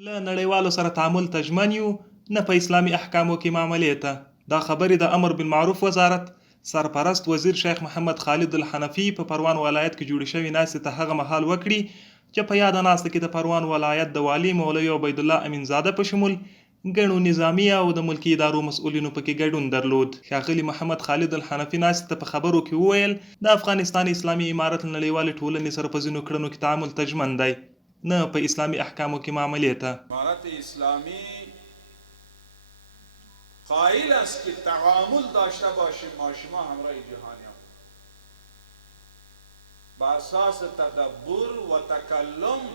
له نړیوالو سره تعامل ته ژمن یو، نه په اسلامي احکامو کې معاملې ته. دا خبرې د امر بالمعروف وزارت سرپرست وزیر شیخ محمد خالد الحنفي په پروان ولایت کې جوړې شوې ناستې ته هغه مهال وکړي چې په یاده ناسته کې د پروان ولایت د والي مولوي عبید الله امینزاده په شمول ګڼو نظامي او د ملکي ادارو مسؤلینو پکې ګډون درلود. ښاغلي محمد خالد الحنفي ناستې ته په خبرو کې وویل د افغانستان اسلامي امارت له نړیوالې ټولنې سره په ځینو کړنو کې تعامل ته ژمن دی، نه په اسلامي احکامو کې معاملې ته. امارت اسلامی قائل است که تعامل داشته باشیم ما شما همراه جهانیان با اساس تدبر و تکلم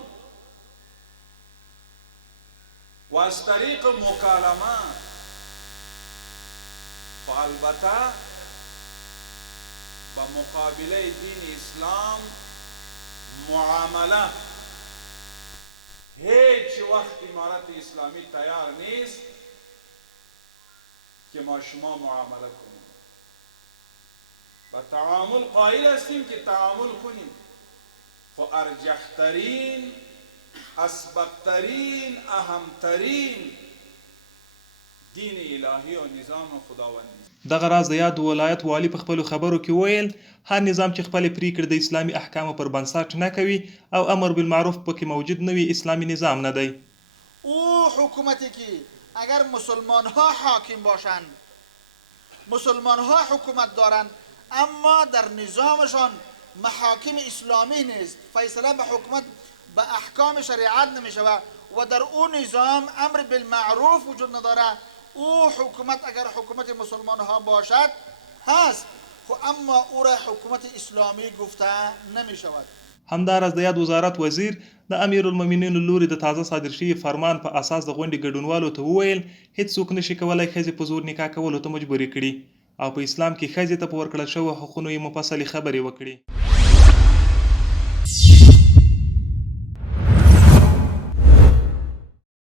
و از طریق مکالمه و البته با مقابله دین اسلام معامله هیچ وقت امارت اسلامی تیار نیست که ما شما معامله کنیم. و تعامل قائل هستیم که تعامل کنیم، خو ارجحترین، اسبقترین، اهمترین دین الهی و نظام خداوندی. دغه راز د یاد ولایت والی په خپلو خبرو کې ویل هر نظام چې خپل پریکړې د اسلامي احکامو پر بنسټ نه کوي او امر بالمعروف پکې موجود نه وي اسلامي نظام نه دی. او حکومتی که اگر مسلمان ها حاکم باشند، مسلمان ها حکومت دارند اما در نظامشان محاکم اسلامی نیست، فیصله به حکومت به احکام شریعت نمی شود و در اون نظام امر بالمعروف وجود نداره، او حکومت اگر حکومت مسلمان ها باشد هست، اما او را حکومت اسلامی گفته نمی شود. همداراز د یاد وزارت وزیر د امیرالمؤمنین لوري د تازه صادر شوي فرمان په اساس د غونډې ګډونوالو ته وویل هیڅوک نشي کولای ښځې په زور نکاح کولو ته مجبورې کړي او په اسلام کې ښځې ته په ورکړل شویو حقونو یې مفصلې خبرې وکړي.